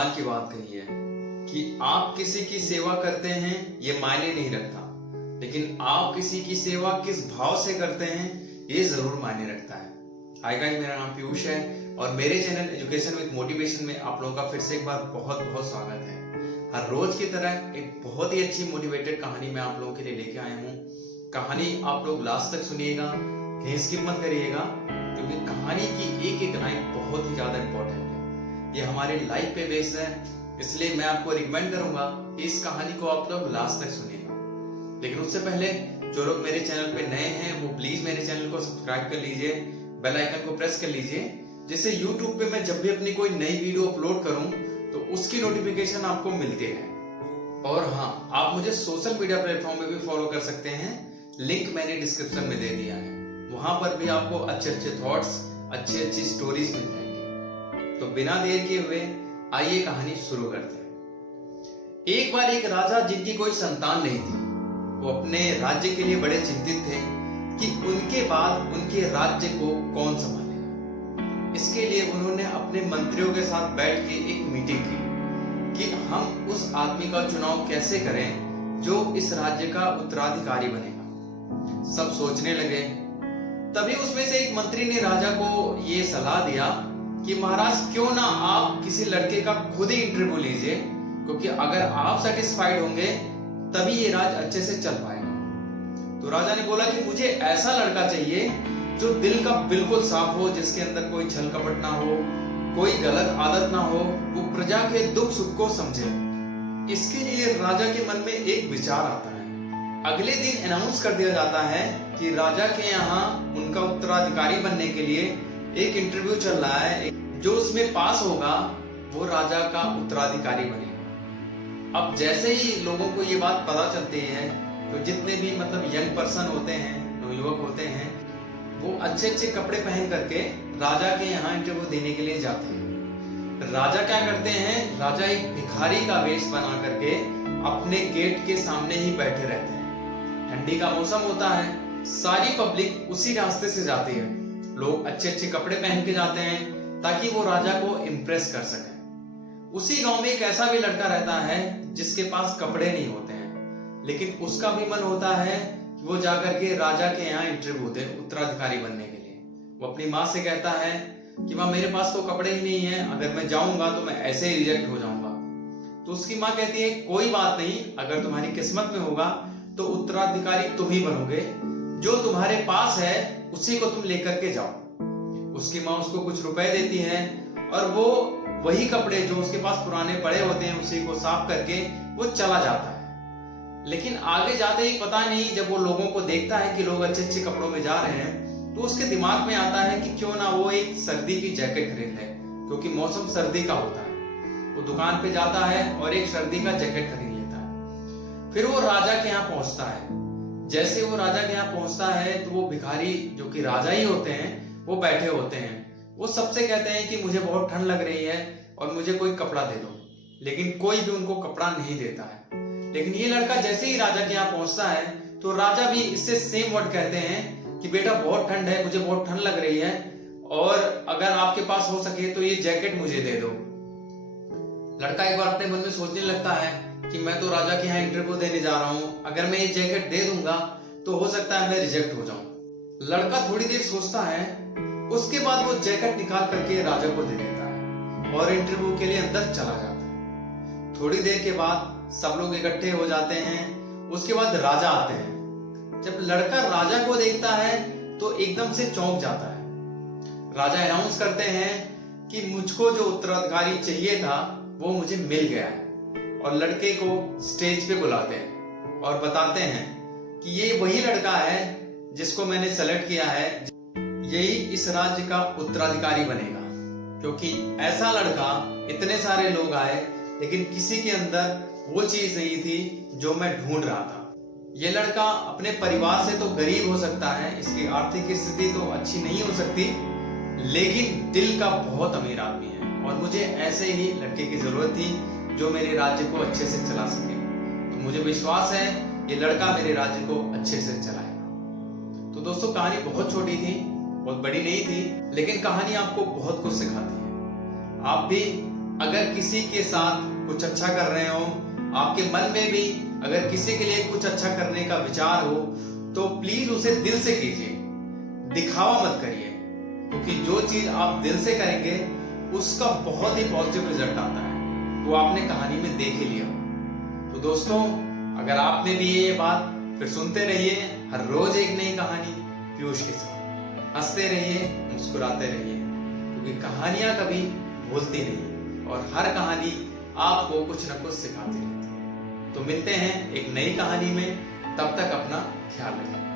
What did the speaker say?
कमाल की बात कही है कि आप किसी की सेवा करते हैं ये मायने नहीं रखता, लेकिन आप किसी की सेवा किस भाव से करते हैं ये जरूर मायने रखता है। हाय गाइस, मेरा नाम पीयूष है और मेरे चैनल एजुकेशन विद मोटिवेशन में आप लोगों का फिर से एक बार बहुत बहुत स्वागत है। हर रोज की तरह एक बहुत ही अच्छी मोटिवेटेड कहानी मैं आप लोगों के लिए लेके आया हूँ। कहानी आप लोग लास्ट तक सुनिएगा, कहीं स्किप मत करिएगा, क्योंकि कहानी की एक एक लाइन बहुत ही ज्यादा इंपॉर्टेंट है। ये हमारे लाइफ पे बेस्ड है, इसलिए मैं आपको रिकमेंड करूंगा कि इस कहानी को आप लोग लास्ट तक सुनिएगा। लेकिन उससे पहले जो लोग मेरे चैनल पे नए हैं वो प्लीज मेरे चैनल को सब्सक्राइब कर लीजिए, बेल आइकन को प्रेस कर लीजिए, जिससे यूट्यूब पे मैं जब भी अपनी कोई नई वीडियो अपलोड करूं तो उसकी नोटिफिकेशन आपको मिलती है। और हाँ, आप मुझे सोशल मीडिया प्लेटफॉर्म पे भी फॉलो कर सकते हैं, लिंक मैंने डिस्क्रिप्शन में दे दिया है। वहां पर भी आपको अच्छे अच्छे थॉट्स, अच्छी अच्छी स्टोरीज मिल जाएंगी। तो बिना देर किए हुए आइए कहानी शुरू करते हैं। एक बार एक राजा जिनकी कोई संतान नहीं थी, वो अपने राज्य के लिए बड़े चिंतित थे कि उनके बाद उनके राज्य को कौन संभालेगा। इसके लिए उन्होंने अपने मंत्रियों के साथ बैठ के एक मीटिंग की कि हम उस आदमी का चुनाव कैसे करें जो इस राज्य का उत्तराधिकारी बनेगा। सब सोचने लगे। तभी उसमें से एक मंत्री ने राजा को ये सलाह दिया कि महाराज क्यों ना आप किसी लड़के का खुद ही इंटरव्यू लीजिए, क्योंकि अगर आप सेटिस्फाइड होंगे तभी ये राज अच्छे से चल पाएगा। तो राजा ने बोला कि मुझे ऐसा लड़का चाहिए जो दिल का बिल्कुल साफ हो, जिसके अंदर कोई छल कपट ना हो, कोई गलत आदत ना हो, वो प्रजा के दुख सुख को समझे। इसके लिए राजा के मन में एक विचार आता है। अगले दिन अनाउंस कर दिया जाता है कि राजा के यहाँ उनका उत्तराधिकारी बनने के लिए एक इंटरव्यू चल रहा है। जो उसमें पास होगा वो राजा का उत्तराधिकारी बनेगा। अब जैसे ही लोगों को ये बात पता चलती है तो जितने भी यंग पर्सन होते हैं, युवक होते हैं, वो अच्छे अच्छे कपड़े पहन करके राजा के यहाँ इंटरव्यू देने के लिए जाते हैं। राजा क्या करते हैं, राजा एक भिखारी का वेश बना करके अपने गेट के सामने ही बैठे रहते हैं। ठंडी का मौसम होता है, सारी पब्लिक उसी रास्ते से जाती है। लोग अच्छे अच्छे कपड़े पहन के जाते हैं ताकि वो राजा को इम्प्रेस कर सके। उसी गांव में एक ऐसा भी लड़का रहता है जिसके पास कपड़े नहीं होते हैं, लेकिन उसका भी मन होता है कि वो जाकर के राजा के यहाँ इंटरव्यू दे उत्तराधिकारी बनने के लिए। वो अपनी माँ से कहता है कि माँ मेरे पास तो कपड़े ही नहीं है, अगर मैं जाऊंगा तो मैं ऐसे ही रिजेक्ट हो जाऊंगा। तो उसकी माँ कहती है कोई बात नहीं, अगर तुम्हारी किस्मत में होगा तो उत्तराधिकारी तुम ही बनोगे, जो तुम्हारे पास है उसी को तुम लेकर के जाओ। उसकी माँ उसको कुछ रुपए देती है और वो वही कपड़े जो उसके पास पुराने पड़े होते हैं उसी को साफ करके वो चला जाता है। लेकिन आगे जाते ही पता नहीं, जब वो लोगों को देखता है कि लोग अच्छे अच्छे कपड़ों में जा रहे हैं, तो उसके दिमाग में आता है कि क्यों ना वो एक सर्दी की जैकेट खरीद ले, क्योंकि मौसम सर्दी का होता है। वो दुकान पे जाता है और एक सर्दी का जैकेट खरीद लेता है। फिर वो राजा के यहाँ पहुंचता है। जैसे वो राजा के यहाँ पहुंचता है तो वो भिखारी, जो कि राजा ही होते हैं, वो बैठे होते हैं। वो सबसे कहते हैं कि मुझे बहुत ठंड लग रही है और मुझे कोई कपड़ा दे दो, लेकिन कोई भी उनको कपड़ा नहीं देता है। लेकिन ये लड़का जैसे ही राजा के यहाँ पहुंचता है तो राजा भी इससे सेम वर्ड कहते हैं कि बेटा बहुत ठंड है, मुझे बहुत ठंड लग रही है, और अगर आपके पास हो सके तो ये जैकेट मुझे दे दो। लड़का एक बार अपने मन में सोचने लगता है कि मैं तो राजा के यहाँ इंटरव्यू देने जा रहा हूँ, अगर मैं ये जैकेट दे दूंगा तो हो सकता है मैं रिजेक्ट हो जाऊं। लड़का थोड़ी देर सोचता है, उसके बाद वो जैकेट निकाल करके राजा को दे देता है और इंटरव्यू के लिए अंदर चला जाता है। थोड़ी देर के बाद सब लोग इकट्ठे हो जाते हैं। उसके बाद राजा आते हैं। जब लड़का राजा को देखता है तो एकदम से चौंक जाता है। राजा अनाउंस करते हैं कि मुझको जो उत्तराधिकारी चाहिए था वो मुझे मिल गया है, और लड़के को स्टेज पे बुलाते हैं और बताते हैं कि ये वही लड़का है जिसको मैंने सेलेक्ट किया है, यही इस राज्य का उत्तराधिकारी बनेगा। क्योंकि ऐसा लड़का, इतने सारे लोग आए लेकिन किसी के अंदर वो चीज नहीं थी जो मैं ढूंढ रहा था। ये लड़का अपने परिवार से तो गरीब हो सकता है, इसकी आर्थिक स्थिति तो अच्छी नहीं हो सकती, लेकिन दिल का बहुत अमीर आदमी है, और मुझे ऐसे ही लड़के की जरूरत थी जो मेरे राज्य को अच्छे से चला सके। तो मुझे विश्वास है ये लड़का मेरे राज्य को अच्छे से चलाएगा। तो दोस्तों, कहानी बहुत छोटी थी, बहुत बड़ी नहीं थी, लेकिन कहानी आपको बहुत कुछ सिखाती है। आप भी अगर किसी के साथ कुछ अच्छा कर रहे हो, आपके मन में भी अगर किसी के लिए कुछ अच्छा करने का विचार हो, तो प्लीज उसे दिल से कीजिए, दिखावा मत करिए, क्योंकि जो चीज आप दिल से करेंगे उसका बहुत ही पॉजिटिव रिजल्ट आता है। वो आपने कहानी में देख ही लिया। तो दोस्तों, अगर आपने भी ये बात, फिर सुनते रहिए हर रोज एक नई कहानी पीयूष के साथ। हंसते रहिए, मुस्कुराते रहिए, क्योंकि कहानियां कभी भूलती नहीं और हर कहानी आपको कुछ ना कुछ सिखाती रहती है। तो मिलते हैं एक नई कहानी में, तब तक अपना ख्याल रखिए।